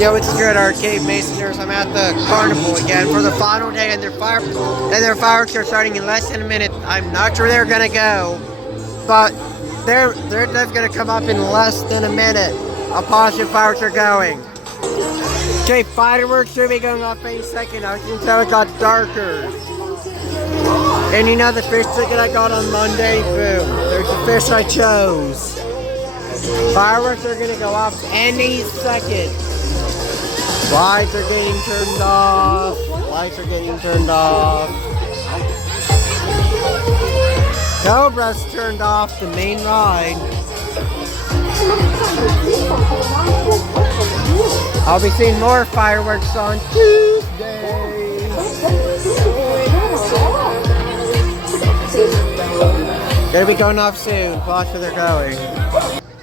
Yo, it's good, Arcade Masoners. I'm at the Carnival again for the final day, and their fireworks are starting in less than a minute. I'm not sure they're gonna go, but they're just gonna come up in less than a minute. A positive fireworks are going. Okay, fireworks should be going off any second. I can tell it got darker. And you know the fish ticket I got on Monday? Boom. There's the fish I chose. Fireworks are gonna go off any second. Lights are getting turned off. Lights are getting turned off. Cobra's turned off the main ride. I'll be seeing more fireworks on Tuesday. Gonna be going off soon. Watch where they're going.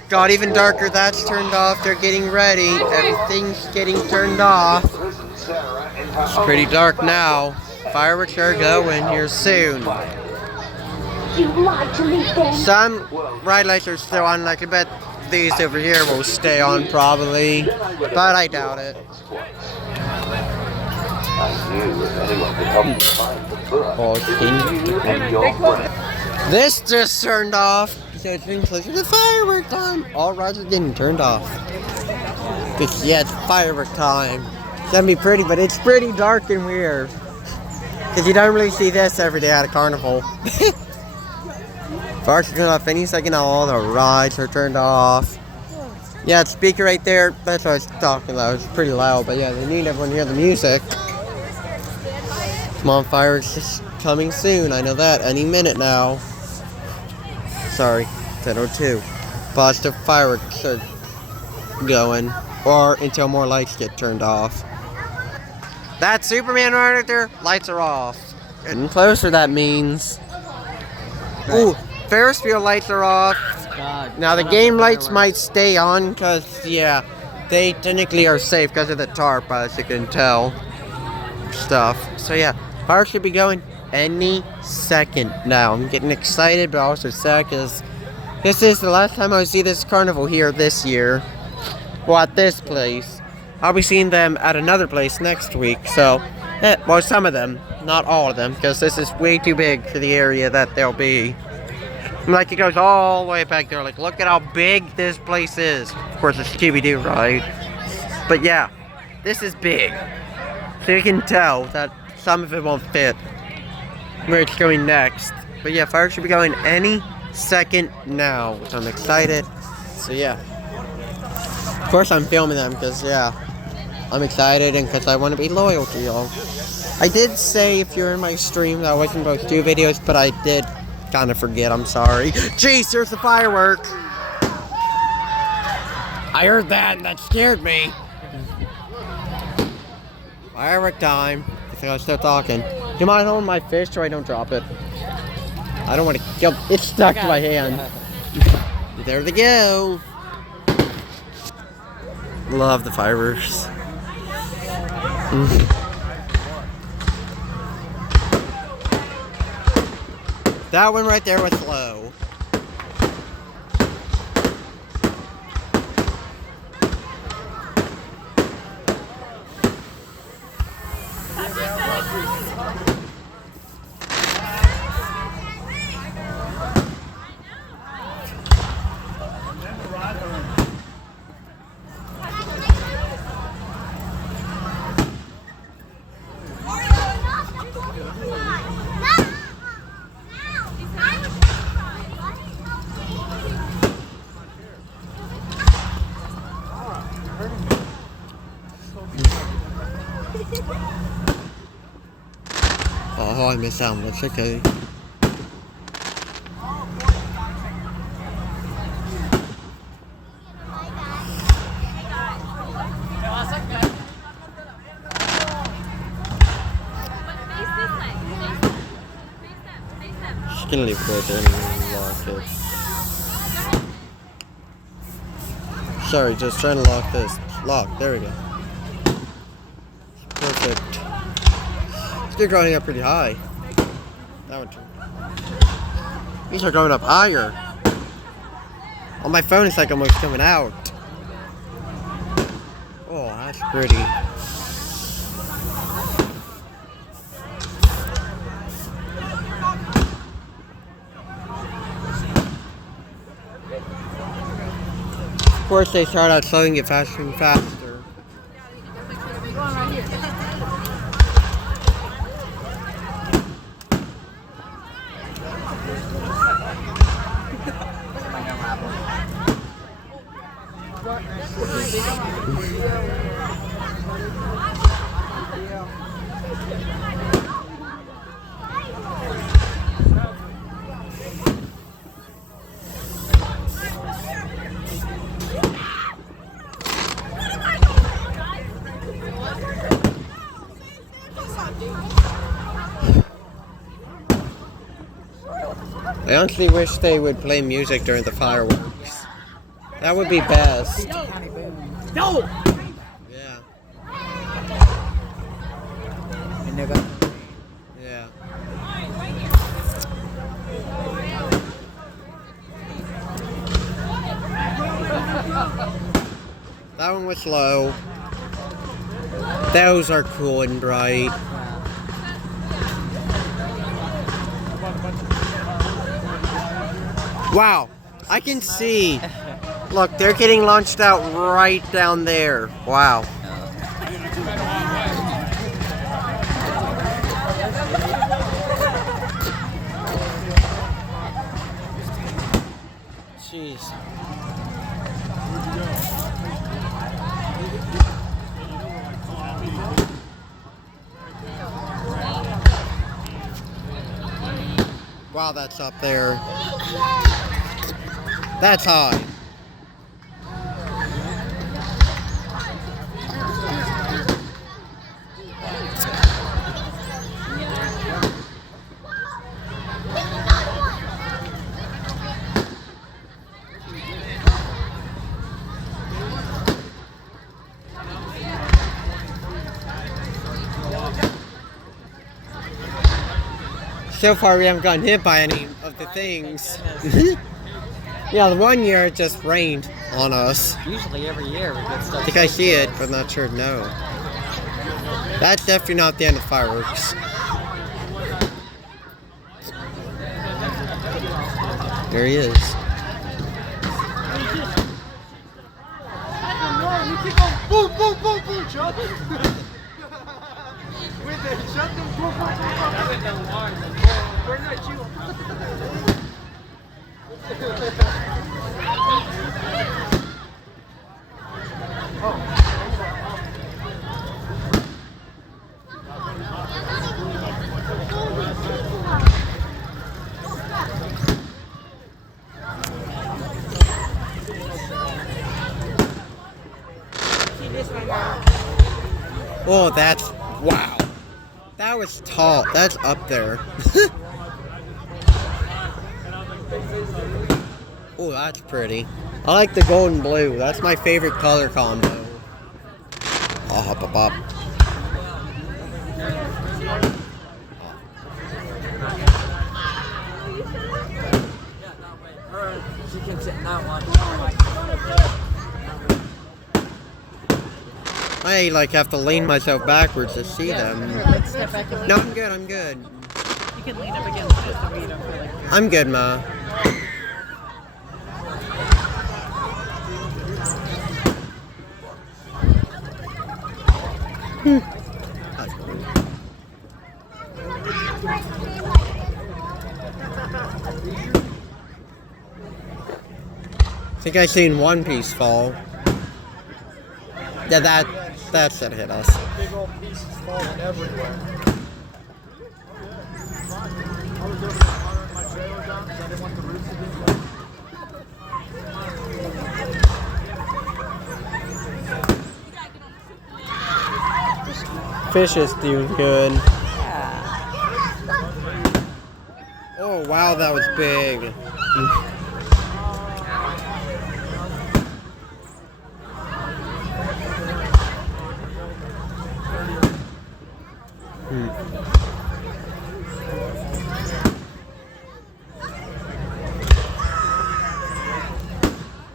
Got even darker, that's turned off, they're getting ready, everything's getting turned off. It's pretty dark now. Fireworks are going here soon. Some ride lights are still on, like I bet these over here will stay on probably, but I doubt it. This just turned off. So it's getting closer to firework time. All rides are getting turned off. Because yeah, it's firework time. It's gonna be pretty, but it's pretty dark and weird. Because you don't really see this every day at a carnival. Fireworks are going off any second now. All the rides are turned off. Yeah, the speaker right there. That's what I was talking about. It's pretty loud, but yeah, they need everyone to hear the music. Come on, fireworks is coming soon. I know that. Any minute now. Sorry, 10:02. Positive fireworks are going, or until more lights get turned off. That Superman right there, lights are off. Getting closer, that means. Ooh, Ferris wheel lights are off. Now the game lights might stay on, because, yeah, they technically are safe because of the tarp, as you can tell. Stuff. So yeah, fireworks should be going any second now. I'm getting excited, but also sad because this is the last time I will see this carnival here this year. Well, at this place. I'll be seeing them at another place next week. So, well, some of them, not all of them, because this is way too big for the area that they'll be. Like, it goes all the way back there. Like, look at how big this place is. Of course, it's Scooby-Doo, right? But yeah, this is big. So you can tell that some of it won't fit where it's going next. But yeah, fireworks should be going any second now, which I'm excited. So yeah, of course I'm filming them because yeah, I'm excited and because I want to be loyal to y'all. I did say if you're in my stream that I wasn't supposed to do videos, but I did kind of forget. I'm sorry. Jeez, there's the firework. I heard that and that scared me. Firework time. I think I'll start talking. Do you mind holding my fish so I don't drop it? I don't want to kill. It's stuck to my hand. There they go. Love the fireworks. That one right there was slow. Oh, I missed out. That's okay. Just gonna leave it right there and lock it. Sorry, just trying to lock this. Lock, there we go. Perfect. They're going up pretty high. That one too. These are going up higher. On my phone, it's like almost coming out. Oh, that's pretty. Of course, they start out slow and get faster and faster. I honestly wish they would play music during the fireworks. That would be best. No! Yeah. Yeah. That one was low. Those are cool and bright. Wow, I can see. Look, they're getting launched out right down there. Wow. Jeez. Wow, that's up there. That's high. So far, we haven't gotten hit by any of the things. Yeah, the one year it just rained on us. Usually every year we get stuff. I think I see it, but not sure. No. That's definitely not the end of fireworks. There he is. Boom, boom, boom, boom, Chuck. With the shut them, boom, boom, boom. We're not you. Oh, that's wow. That was tall. That's up there. Oh, that's pretty. I like the gold and blue. That's my favorite color combo. I'll hop up up. She can sit in that one. I like have to lean myself backwards to see them. Let's step back and No, I'm good. I'm good. you can lean up against just to read them for like. I'm good, Ma. That's cool. I think I seen one piece fall. Yeah, that's that hit us. Big old pieces falling everywhere. I was over there watering my trailer down because I didn't want the roots to get wet. Fish is doing good. Oh wow, that was big.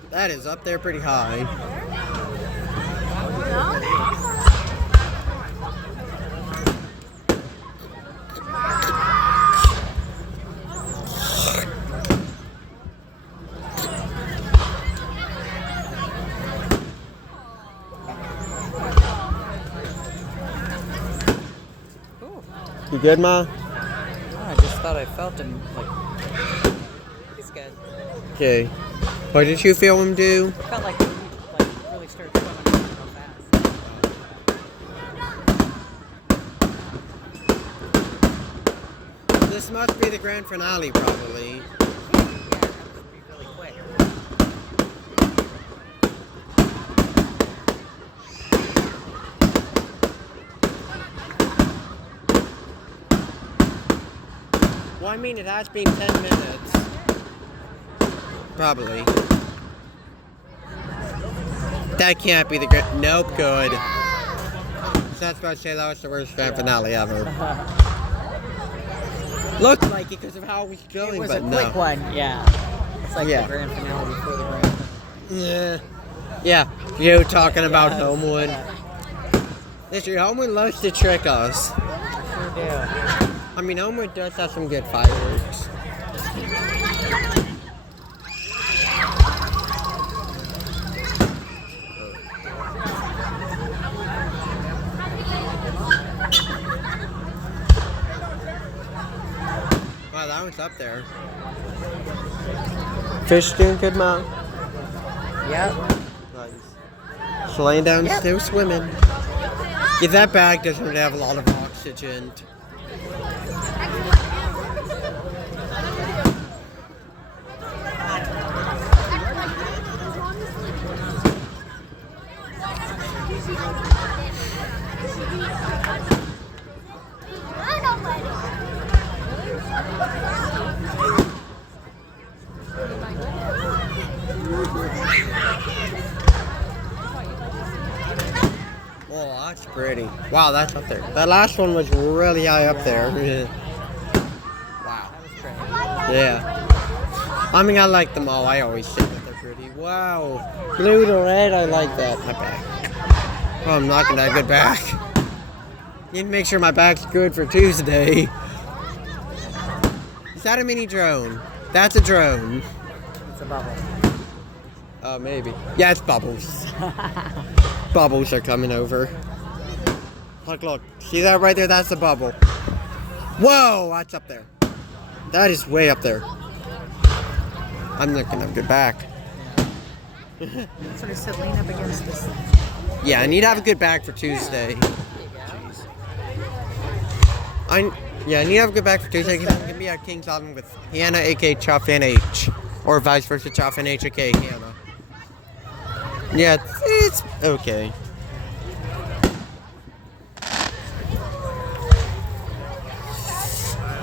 That is up there pretty high. You good, Ma? I just thought I felt him, like, he's good. Okay. What did you feel him do? I felt like he really started swimming real fast. This must be the grand finale, probably. Yeah, that must be really quick. Well, I mean, it has been 10 minutes. Probably. That can't be the grand... Nope, good. So that's about to say that was the worst grand finale ever. Looked like it because of how it was going, It was but a no. quick one, yeah. It's like Yeah. the grand finale before the grand. Yeah. Yeah, you talking about Yes. Homewood. Listen, Homewood loves to trick us. Sure do. I mean, Homewood does have some good fireworks. Wow, that one's up there. Fish doing good, Mom? Yep. Nice. So laying down, still swimming. Yeah, that bag doesn't really have a lot of oxygen. Oh, that's pretty. Wow, that's up there. That last one was really high up there. Wow. That was pretty. Yeah. I mean, I like them all. I always say that they're pretty. Wow. Blue to red, I like that. My back. Oh, I'm knocking that good back. Need to make sure my back's good for Tuesday. Is that a mini drone? That's a drone. It's a bubble. Oh, maybe. Yeah, it's bubbles. Bubbles are coming over. Look. See that right there? That's a bubble. Whoa, that's up there. That is way up there. I'm not gonna have a good back. That's what I said, lean up against this. Yeah, I need to have a good back for Tuesday. Jeez. I need to have a good back for Tuesday because I'm gonna be at King's Island with Hannah, aka Chuff and H, or vice versa, Chuff and H, aka Hannah. Yeah, it's okay.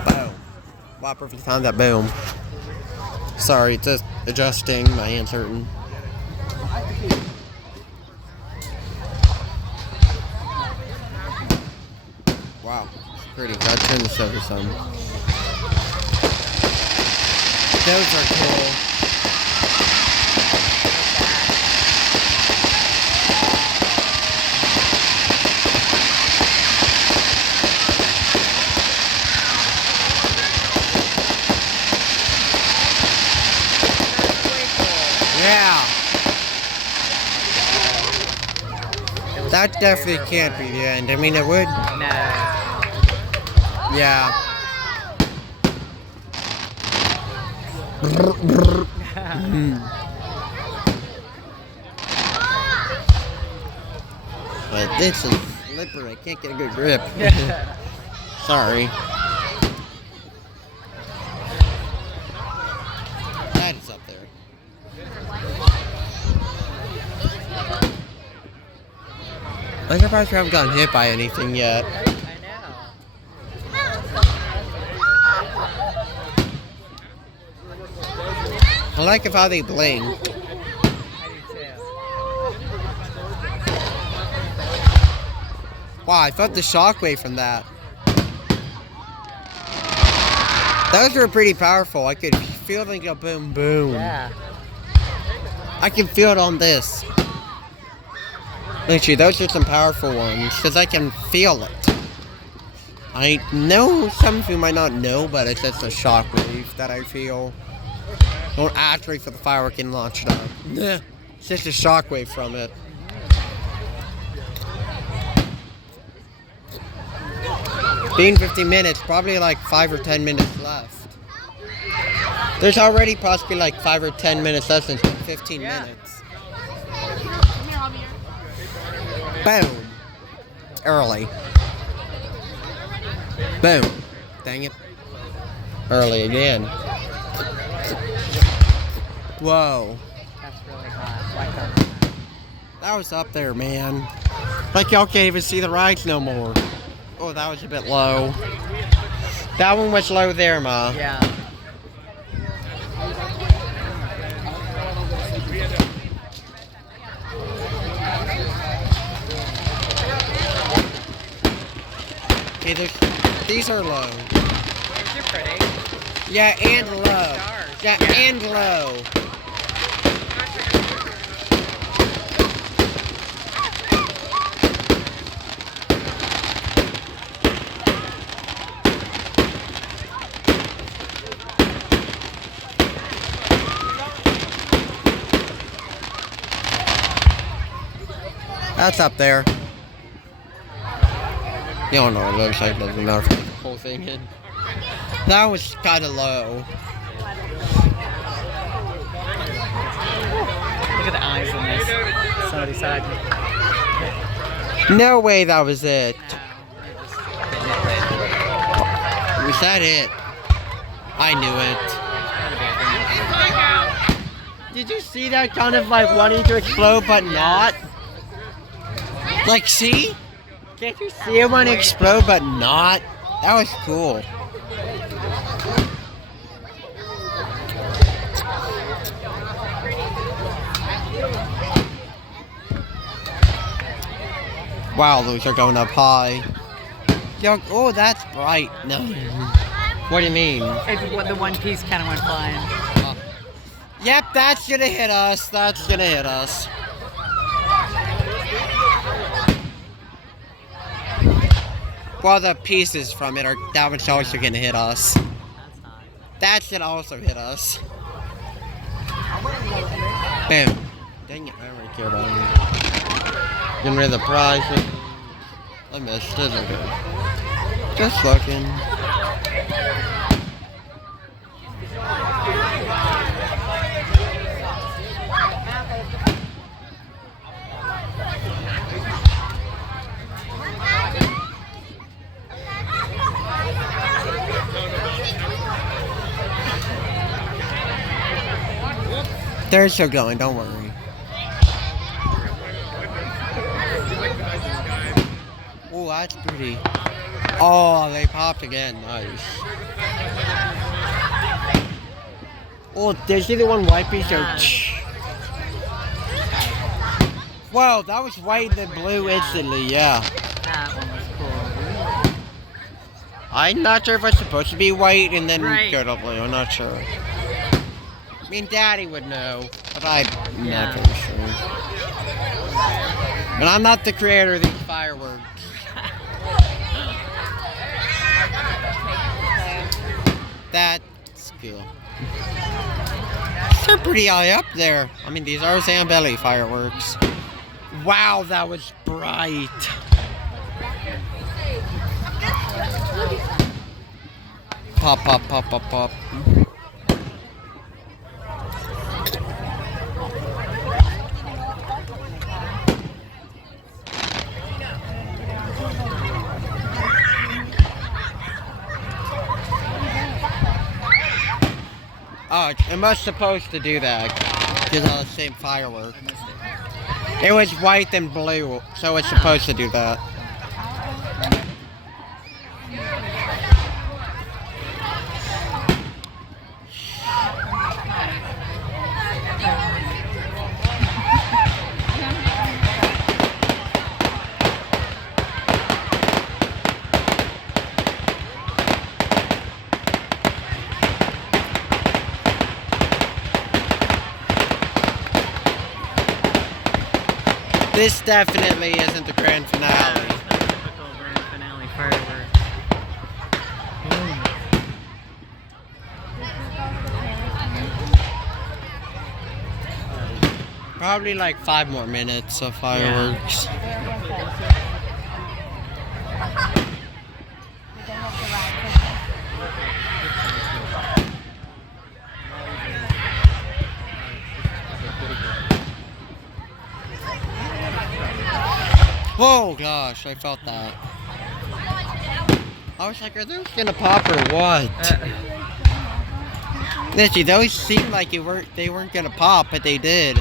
Boom. Wow, perfect time that boom. Sorry, just adjusting. My hand's hurting. Wow, it's pretty. Gotta turn this over some. Those are cool. Yeah. That definitely can't be the end. I mean, it would. No. Yeah. But this is slippery. I can't get a good grip. Sorry. That is up there. I'm surprised we haven't gotten hit by anything yet. I know. I like how they blink. I do too. Wow, I felt the shockwave from that. Those were pretty powerful. I could feel them go boom, boom. Yeah. I can feel it on this. Literally, those are some powerful ones because I can feel it. I know some of you might not know, but it's just a shockwave that I feel. Don't actually feel the firework getting launched up. It's just a shockwave from it. Being 15 minutes, probably like 5 or 10 minutes left. There's already possibly like 5 or 10 minutes left than 15 minutes. Boom. Early. Boom. Dang it. Early again. Whoa. That's really hot. Like that. That was up there, man. Like y'all can't even see the rides no more. Oh, that was a bit low. That one was low there, Ma. Yeah. Okay, these are low. These are pretty. Yeah, and low. Yeah, and low. That's up there. You don't know what it looks like, doesn't matter if I put the whole thing in. That was kind of low. Look at the eyes on this. Somebody side. No way that was it. No, they're just Was that it? I knew it. Did you see that kind of like wanting to explode but not? Like, see? Can't you see it want to explode but not? That was cool. Wow, those are going up high. Yo, oh, that's bright. No. What do you mean? The one piece kind of went flying. Yep, that's gonna hit us. That's gonna hit us. Well, the pieces from it are that one's also gonna hit us. That's not. That should also hit us. Boom. Dang it, I don't really care about it. Getting rid of the prize. I missed it. Okay. Just looking. They're still going, don't worry. Oh, that's pretty. Oh, they popped again. Nice. Oh, did you see the one white piece? Whoa, that was white and then blue instantly, yeah. That one was cool. I'm not sure if it's supposed to be white and then Right. go to blue. I'm not sure. I mean, Daddy would know, but I'm Yeah. not very sure. And I'm not the creator of these fireworks. That's cool. They're pretty high up there. I mean, these are Zambelli fireworks. Wow, that was bright. Pop, pop, pop, pop, pop. Oh, it must supposed to do that. Because all the same firework. It was white and blue, so it's supposed to do that. This definitely isn't the grand finale. Yeah, it's the typical grand finale firework. Probably like 5 more minutes of fireworks. Whoa, gosh, I felt that. I was like, are those gonna pop or what? Literally, those seemed like they weren't gonna pop, but they did.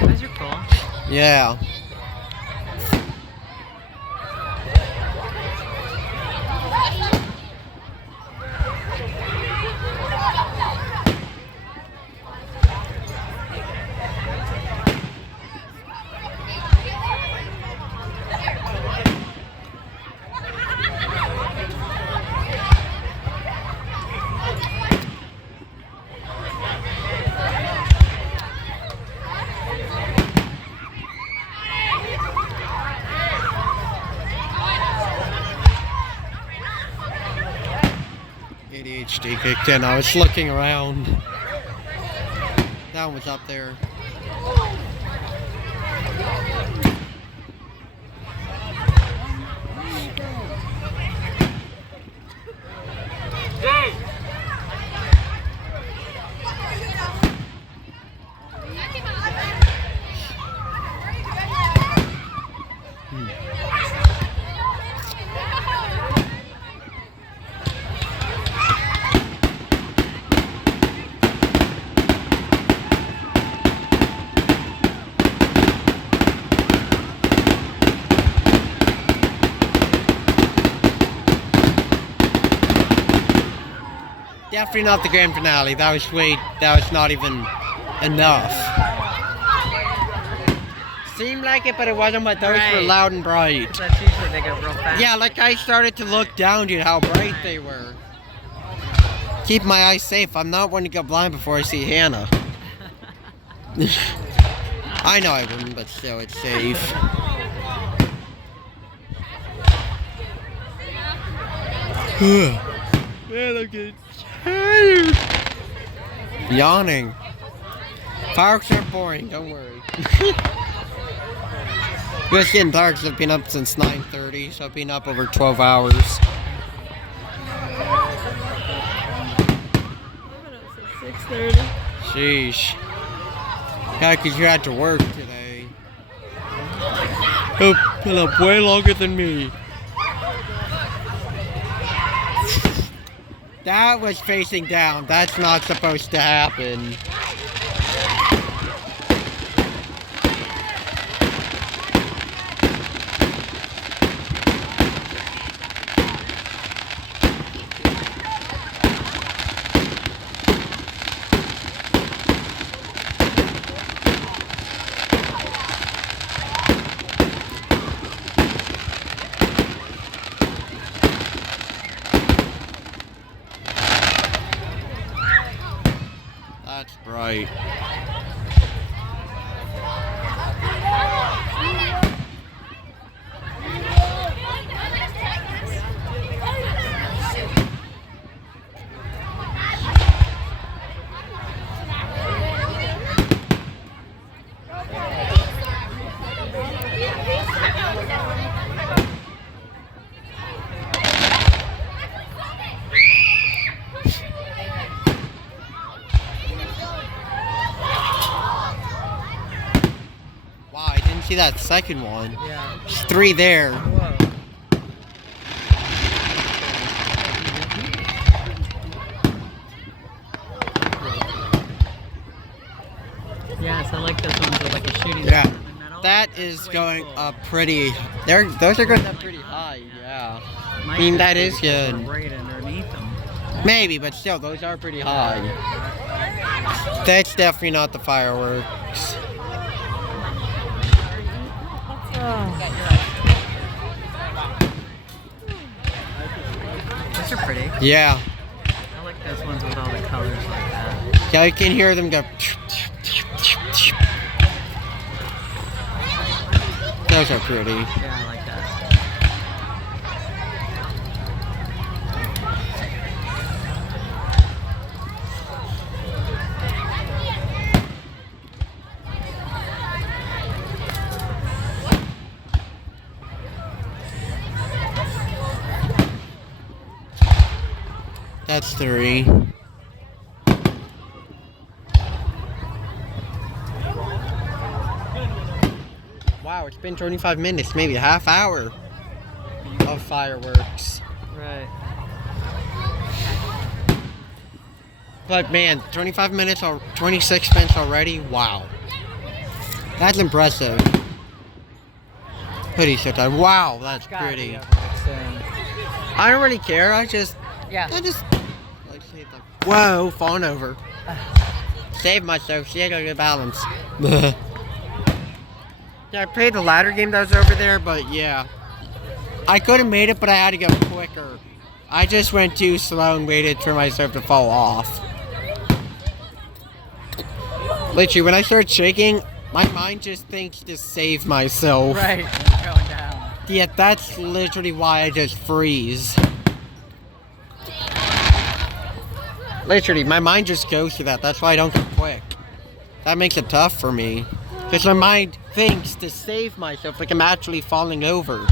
Those are cool. Yeah. ADHD kicked in. I was looking around. That one was up there. Definitely not the grand finale. That was not even enough. Seemed like it, but it wasn't, but those were loud and bright. That's usually they go real fast. Yeah, like I started to look down at how bright they were. Keep my eyes safe. I'm not one to go blind before I see Hannah. I know I wouldn't, but still, it's safe. Man, I'm getting tired. Yawning. Fireworks are boring, don't worry. It's getting dark, so I've been up since 9:30, so I've been up over 12 hours. 6:30. Sheesh. Yeah, because you had to work today. Oh, been up way longer than me. That was facing down. That's not supposed to happen. That's bright. Wow, I didn't see that second one. Yeah. There's 3 there. Whoa. Yes, I like those ones with like a shooting. Yeah. Metal. That is That's way going cool. up pretty. Those are going up pretty high. Yeah. Might I mean, just that be is because good. we're right underneath them. Maybe, but still, those are pretty high. That's definitely not the fireworks. Those are pretty. Yeah. I like those ones Yeah, you can hear them go. Those are pretty. Yeah, I like that. That's 3. Wow, it's been 25 minutes, maybe a half hour of fireworks. Right. But man, 25 minutes or 26 minutes already? Wow. That's impressive. Hoodie so tight. Wow, that's Gotta pretty. be over it soon. I don't really care. I just Yeah. like say like whoa, falling over. Save myself. See, I got good balance. Yeah, I played the ladder game that was over there, but yeah. I could have made it, but I had to go quicker. I just went too slow and waited for myself to fall off. Literally, when I start shaking, my mind just thinks to save myself. Right. You're going down. Yeah, that's literally why I just freeze. Literally, my mind just goes to that. That's why I don't go quick. That makes it tough for me. Because my mind thinks to save myself like I'm actually falling over.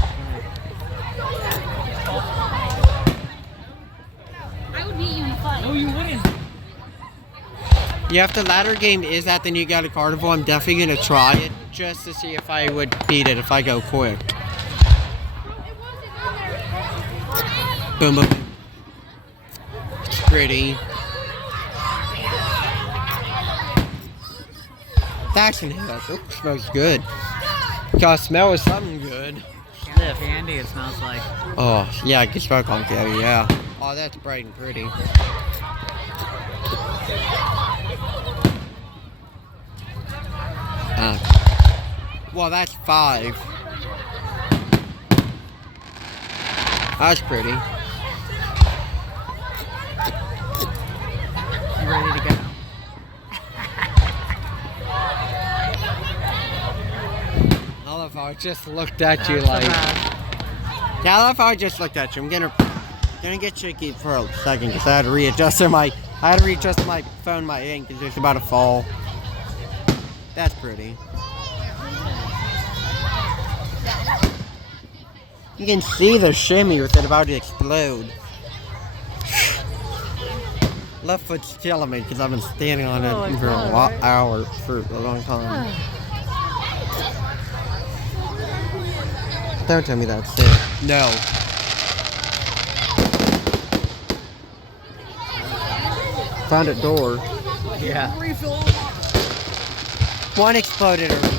I would beat you in a fight. No, you wouldn't. Yeah, if the ladder game is at the New Got a Carnival, I'm definitely going to try it just to see if I would beat it if I go quick. Boom, boom. It's pretty. That's an hit. Ooh, smells good. Gotta smell is something good. Yeah, candy it smells like. Oh, yeah, I can smell cotton candy, yeah. Oh, that's bright and pretty. Well, that's 5. That's pretty. You ready to go? I love how I just looked at you like. Yeah, I love how I just looked at you. I'm gonna get shaky for a second because I had to readjust my phone, my ink, because it's about to fall. That's pretty. You can see the shimmy with it about to explode. Left foot's killing me because I've been standing on it for a long time. Don't tell me that's it. No. Found a door. Yeah. One exploded early.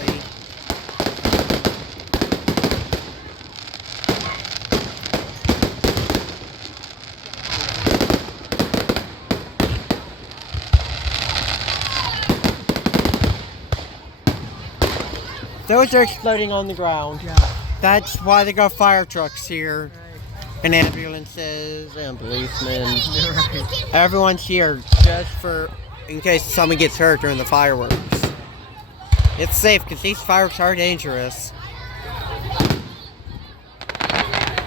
Those are exploding on the ground. Yeah. That's why they got fire trucks here. And ambulances and policemen. Right. Everyone's here just in case someone gets hurt during the fireworks. It's safe because these fireworks are dangerous.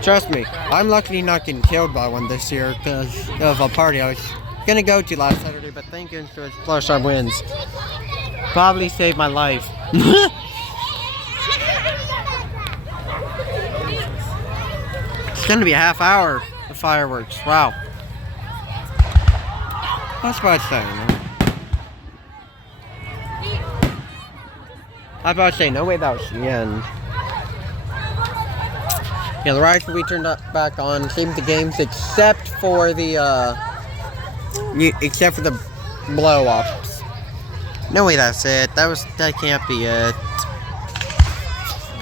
Trust me, I'm luckily not getting killed by one this year because of a party I was gonna go to last Saturday, but thank goodness for Flush on Winds. Probably saved my life. It's gonna be a half hour of fireworks. Wow. That's what I'm saying. I was about to say, no way that was the end. Yeah, the rides will be turned back on. Same with the games, except for the blow ups. No way, that's it. That can't be it.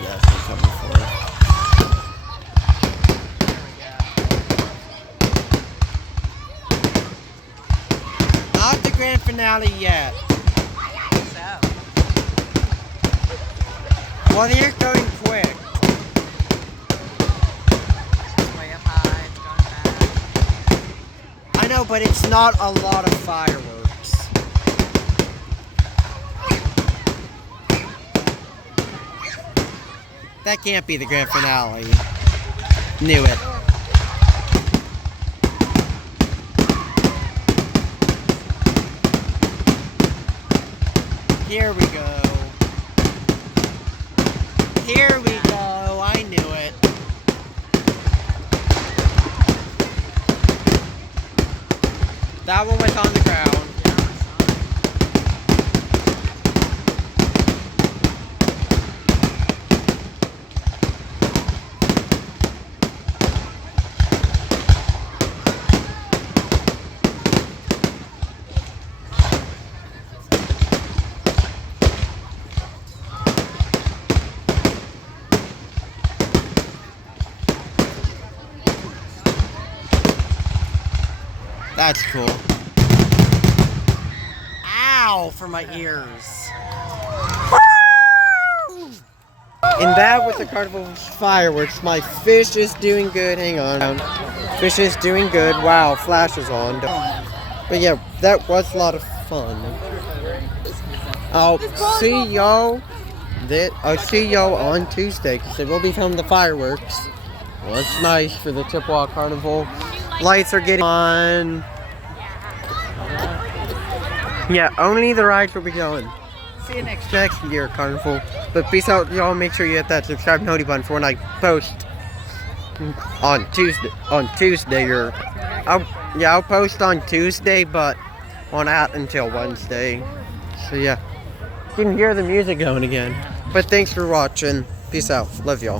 Yes, that's what before. Not the grand finale yet. Well, you're going quick. Way up high, it's going fast. I know, but it's not a lot of fireworks. That can't be the grand finale. Knew it. Here we go. Here we go. I knew it. That one was on the ground. That's cool. Ow, for my ears. And that was the Carnival fireworks. My fish is doing good. Hang on. Fish is doing good. Wow, flash is on. But yeah, that was a lot of fun. I'll see y'all. I'll see y'all on Tuesday because they will be filming the fireworks. Well, it's nice for the Chippewa Carnival. Lights are getting on. Yeah, only the rides will be going. See you next Next year, Carnival. But peace out, y'all. Make sure you hit that subscribe notify button for when I post on Tuesday. I'll post on Tuesday, but on out until Wednesday. So yeah, you can hear the music going again. But thanks for watching. Peace out. Love y'all.